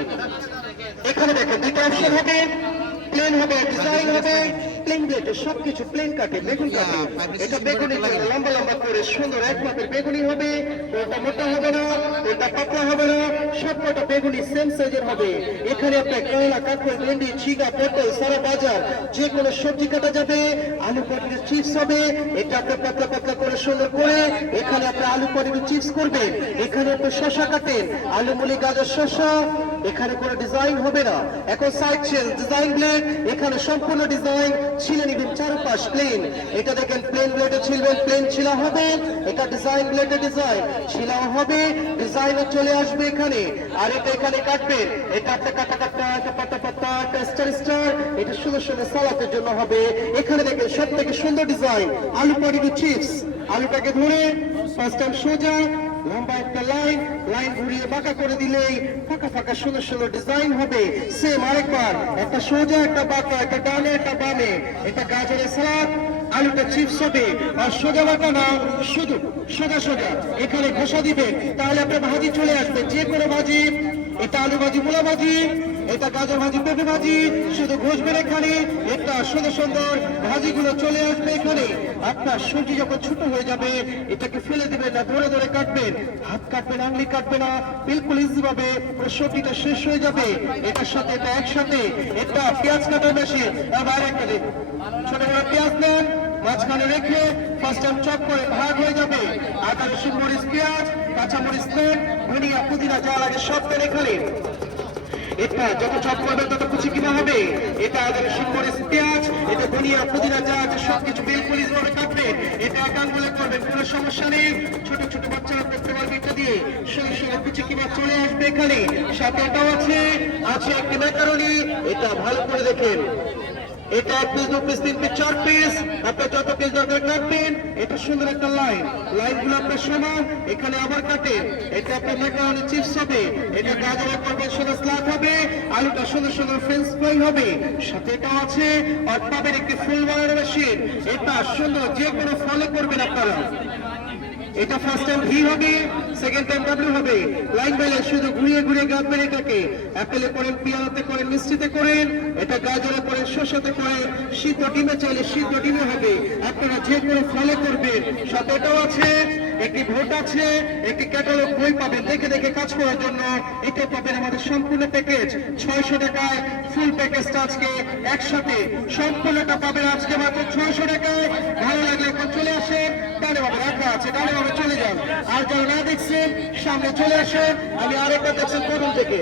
দেখাচ্ছি। এখানে দেখেন দুইটা অপশন হবে, প্লেন হবে, ডিজাইন হবে, প্লেন ব্লেড, সবকিছু প্লেন কাটে, বেগুন কাটে। এটা বেগুনি লম্বা লম্বা করে সুন্দর এক মাপের বেগুনি হবে, ওটা মোটা হবে না, ওটা পাতলা হবে না, সবকটা বেগুনি সেম সাইজের হবে। এখানে আপনার করলা, কাঁকড়, ভেন্ডি, ঝিঙ্গা, পটল, সারা বাজার যে কোনো সবজি কাটা যাবে। আলু পনিরের চিপস হবে, এটা আপনার পাতলা পাতলা করে সুন্দর করে এখানে আপনি আলু পনিরের চিপস করবেন। এখানে আপনি শসা কাটেন, আলু মুলি গাজর শসা, এখানে কোনো ডিজাইন হবে না। এখন সাইড শেল ডিজাইন ব্লেড, এখানে সম্পূর্ণ ডিজাইন ছিলে নিবেন, চারপাশ প্লেন। এটা দেখেন প্লেন ব্লেডে ছিলবেন, প্লেন ছিলা হবে। এটা ডিজাইন ব্লেডে ডিজাইন ছিলাও হবে, ডিজাইনও চলে আসবে এখানে। আর এটা এখানে কাটবেন, এটা একটা কাটা কাটা, একটা পাতা পাতা, একটা স্টার স্টার, এটা সুন্দর সুন্দর সালাতের জন্য হবে। এখানে দেখেন সব থেকে সুন্দর ডিজাইন আলু পনিরের চিপস। আলুটাকে ধরে ফার্স্ট টাইম সোজা লম্বা একটা লাইন, লাইন ঘুরিয়ে বাঁকা করে দিলেই ফাঁকা ফাঁকা সুন্দর সুন্দর ডিজাইন হবে। সেম আরেকবার একটা সোজা, একটা বাঁকা, একটা ডানে, একটা বামে। এটা গাজরের সালাদ, আলুটা চিপস হবে। আর সোজা বাঁকা না, শুধু সোজা সোজা এখানে ঘষা দিবেন, তাহলে আপনার ভাজি চলে আসবে, যে কোনো ভাজি। এটা আলু ভাজি, মূলা ভাজি, এটা গাজর ভাজি, পেঁপে ভাজি, শুধু ঘষবেন এখানে, এটা সুন্দর সুন্দর ভাজিগুলো চলে আসবে এখানে। আপনার সবজি যখন ছোট হয়ে যাবে, এটাকে ফেলে দিবেন না, ধরে ধরে কাটবেন, হাত কাটবেন, আঙুলি কাটবে না, বিলকুল ইজি ভাবে পুরো সবজিটা শেষ হয়ে যাবে। এটার সাথে এটা একসাথে, এটা পেঁয়াজ কাটার মেশিন। বাইরে একটা দিন, ছোট বড় পেঁয়াজ নেন, মাঝখানে রেখে ফার্স্ট টাইম চপ করে ভাগ হয়ে যাবে। আদা রসুন মরিচ পেঁয়াজ, কাঁচা মরিচ নেন, ধনিয়া পুদিনা যা লাগে সব দেন এখানে। এটা যত চপ করবেন তত কুচি কিনা হবে। এটা আদা রসুন মরিচ পেঁয়াজ, এটা ধনিয়া পুদিনা যা আছে সবকিছু বিলকুল ভাবে কাটবেন। এটা একান বলে করবেন, কোনো সমস্যা নেই। ছোট ছোট বাচ্চারা করতে পারবে এটা দিয়ে। সঙ্গে সঙ্গে কুচি কিনা চলে আসবে এখানে। সাথে এটাও আছে, আছে একটি ম্যাকারনি। এটা ভালো করে দেখেন, এটা 1 পিস 2 পিস 3 পিস 4 পিস, আপনার যত পিস দরকার কাটবেন। এটা সুন্দর একটা লাইন, লাইনগুলো আপনার সমান, এখানে আবার কাটেন। এটা আপনার ম্যাকারনি চিপস হবে, এটা গাজরের করবেন সুন্দর স্লাদ হবে, আলুটা সুন্দর সুন্দর ফ্রেঞ্চ ফ্রাই হবে। সাথে এটাও আছে, আর পাবেন একটি ফুল বানানোর মেশিন। এটা সুন্দর যে কোনো ফলে করবেন আপনারা। এটা ফার্স্ট টাইম ভি হবে, সেকেন্ড টাইম ডাব্লিউ হবে। লাইন বাই লাইন শুধু ঘুরিয়ে ঘুরিয়ে গাঁথবেন এটাকে। অ্যাপেলে করেন, পিয়ানোতে করেন, মিষ্টিতে করেন, এটা গাজরে করেন, শসাতে করেন, সিদ্ধ ডিমে চাইলে সিদ্ধ ডিমে হবে। আপনারা যে কোনো ফলে করবেন। সাথে এটাও আছে, একটি ভোট আছে, একটি ক্যাটালগ বই পাবেন দেখে দেখে কাজ করার জন্য। এটা পাবেন আমাদের সম্পূর্ণ প্যাকেজ 600 টাকায়। ফুল প্যাকেজটা আজকে একসাথে সম্পূর্ণটা পাবেন আজকে মাত্র 600 টাকায়। ভালো লাগলে এখন চলে আসেন, ডানে ভাবে রাখা আছে, ডানে ভাবে চলে যান। আর যারা না দেখছেন সামনে চলে আসেন। আমি আরেকবার দেখছেন করুন থেকে।